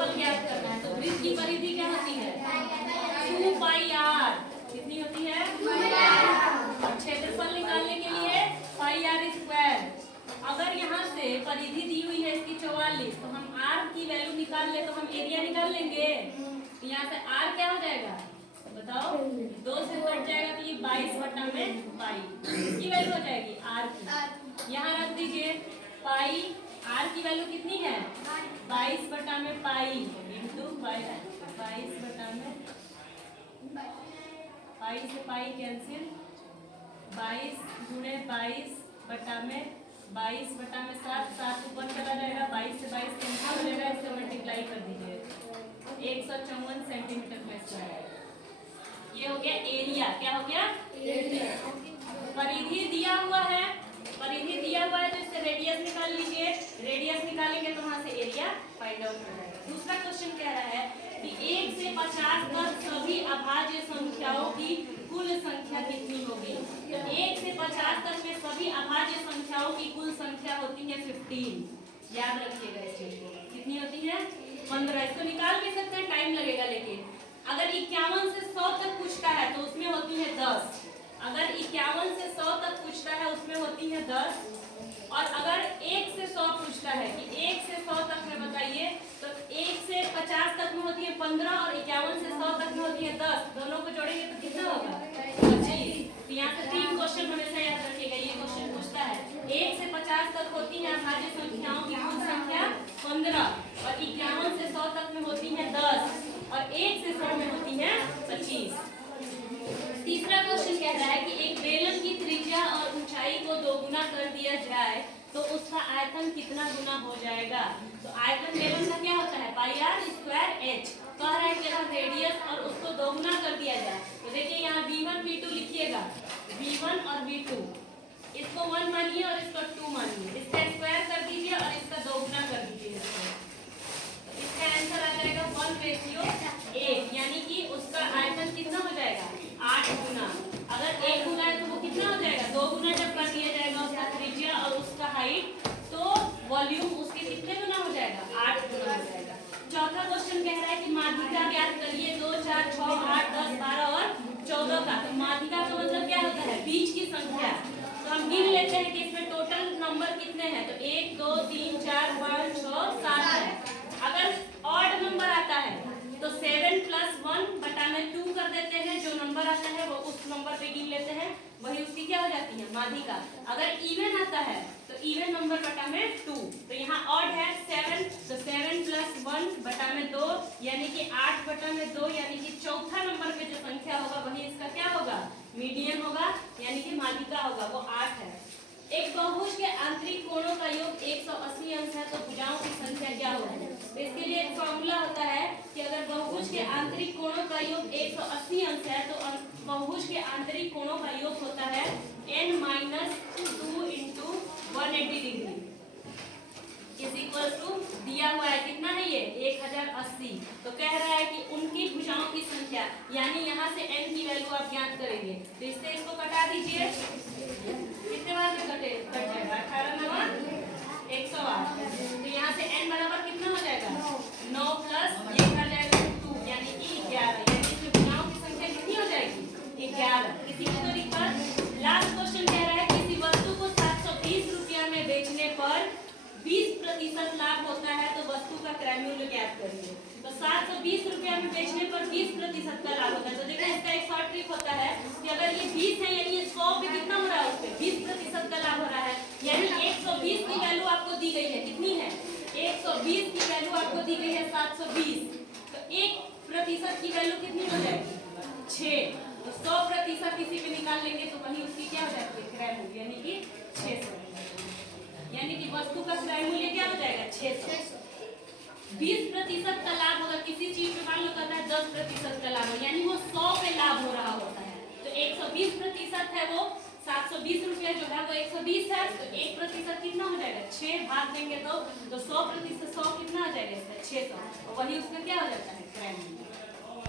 क्षेत्रफल ज्ञात करना है। तो वृत्त की परिधि क्या होती है 2 पाई r। कितनी होती है 2 पाई r। और क्षेत्रफल निकालने के लिए पाई r स्क्वायर। अगर यहाँ से परिधि दी हुई है इसकी 44, तो हम r की वैल्यू निकाल ले तो हम एरिया निकाल लेंगे। यहाँ से r क्या हो जाएगा बताओ 2 से कट जाएगा तो ये 22 बटा में पाई, इसकी वैल्यू हो जाएगी r की। यहाँ रख दीजिए पाई, r की वैल्यू कितनी है 22 बटा में पाई इंटू 22 बटा में पाई से पाई कैंसिल, 22 गुणे 22 बटा में 22 बटा में 7, 7 ऊपर चला जाएगा, 22 से 22 कैंसिल हो जाएगा, इससे मल्टीप्लाई कर दीजिए 154 सेंटीमीटर में स्क्वायर। ये हो गया एरिया। क्या हो गया एरिया। परिधि दिया हुआ है, परिधि दिया हुआ है तो इससे रेडियस निकाल लीजिए, रेडियस निकालेंगे तो वहां से एरिया फाइंड आउट हो जाएगा। दूसरा क्वेश्चन कह रहा है कि 1 से 50 तक सभी अभाज्य संख्याओं की कुल संख्या कितनी होगी। तो 1 से 50 तक में सभी अभाज्य संख्याओं की कुल संख्या होती है 15। याद रखिएगा इस चीज को, कितनी होती है 15। इसको निकाल भी सकते हैं, टाइम लगेगा, लेकिन अगर 51 से 100 तक पूछता है तो उसमें होती है 10। अगर 51 से 100 तक पूछता है उसमें होती है 10। और अगर 1 से 100 पूछता है कि 1 से 100 तक में बताइए, तो 1 से 50 तक में होती है 15 और 51 से 100 तक में होती है 10। दोनों को जोड़ेंगे तो कितना होगा 25। तो यहाँ से 3 क्वेश्चन हमेशा याद रखिएगा। ये क्वेश्चन पूछता है 1 से 50 तक होती है अभाज्य संख्याओं की कुल संख्या 15 और 51 से 100 तक में होती है 10 और 1 से 100 में होती है 25। तीसरा क्वेश्चन कह रहा है कि एक बेलन की त्रिज्या और ऊंचाई को दोगुना कर दिया जाए तो उसका आयतन कितना गुना हो जाएगा। तो आयतन बेलन का क्या होता है पाई r स्क्वायर h। कह रहा है कि अगर रेडियस और उसको दोगुना कर दिया जाए तो देखिए यहाँ v1 v2 लिखिएगा, v1 और v2, इसको 1 मानिए और इसको 2 मानिए, इसका स्क्वायर कर दीजिए और इसका दोगुना कर दीजिए। इसका आंसर आ जाएगा 1:8, यानी कि उसका आयतन कितना हो जाएगा 8 गुना। अगर 1 गुना है तो वो कितना हो जाएगा 2 गुना जब कर दिया जाएगा उसका त्रिज्या और उसका हाइट, तो वॉल्यूम उसके कितने गुना हो जाएगा 8 गुना हो जाएगा। चौथा क्वेश्चन कह रहा है कि माध्यिका ज्ञात करिए 2, 4, 6, 8, 10, 12 और 14 का। तो माध्यिका का मतलब क्या होता है बीच की संख्या। तो हम गिन लेते हैं कि इसमें टोटल नंबर कितने हैं। तो 1, 2, 3, 4, 5, 6, 7 है। अगर ऑड नंबर आता है तो 7 + 1 बटा में 2 कर देते हैं, जो नंबर आता है वो उस नंबर पे गिन लेते हैं, वही उसकी क्या हो जाती है माध्यिका। अगर इवन आता है तो इवन नंबर बटा में 2। तो यहाँ ऑड है 7, तो 7 + 1 बटा में 2 यानी कि 8 बटा में 2, यानी कि चौथा नंबर पे जो संख्या होगा वही इसका क्या होगा मीडियन होगा, यानी कि माध्यिका होगा, वो 8 है। एक बहुभुज के आंतरिक कोणों का योग 180 अंश है तो भुजाओं की संख्या क्या होगी। तो इसके लिए एक फॉर्मूला होता है कि अगर बहुभुज के आंतरिक कोणों का योग 180 अंश है तो बहुभुज के आंतरिक कोणों का योग होता है n - 2 × 180 डिग्री = दिया हुआ है कितना है ये 1080। तो कह रहा है कि उनकी भुजाओं की संख्या, यानी यहाँ से n की वैल्यू आप ज्ञात करेंगे। तो इससे इसको कटा दीजिए, कितने बार में कट जाएगा 18 9 108। तो यहाँ से n बराबर कितना हो जाएगा 9 + 1 कर जाएगा 2, यानी कि 11, यानी कि भुजाओं की संख्या कितनी हो जाएगी 11। किसी की तो दिक्कत। लास्ट क्वेश्चन कह रहा है किसी वस्तु को 720 रुपया में बेचने पर 20% लाभ होता है तो वस्तु का क्रय मूल्य ज्ञात करिए। तो 720 रुपया में बेचने पर 20% का लाभ होता है। तो देखिए इसका एक शॉर्ट ट्रिक होता है कि अगर ये 20 है यानी ये 100 पे कितना हो रहा है उस पे 20% का लाभ हो रहा है, यानी 120 की वैल्यू आपको दी गई है, कितनी है 120 की वैल्यू आपको दी गई है 720। तो 1% की वैल्यू कितनी हो जाएगी 6। तो 100% किसी पे निकाल लेंगे तो वही उसकी क्या हो जाती है क्रय मूल्य, यानी कि 600, यानी कि वस्तु का क्रय मूल्य क्या हो जाएगा 600। 20% का लाभ अगर किसी चीज पे मान लो कहता है 10% का लाभ, यानी वो 100 पे लाभ हो रहा होता है। तो 120% है वो 720 रुपया जो है वो 120 है, तो 1% कितना हो जाएगा 6 भाग देंगे तो 100% 100 कितना आ जाएगा इसका 600, और वही उसका क्या हो जाता है क्रय मूल्य।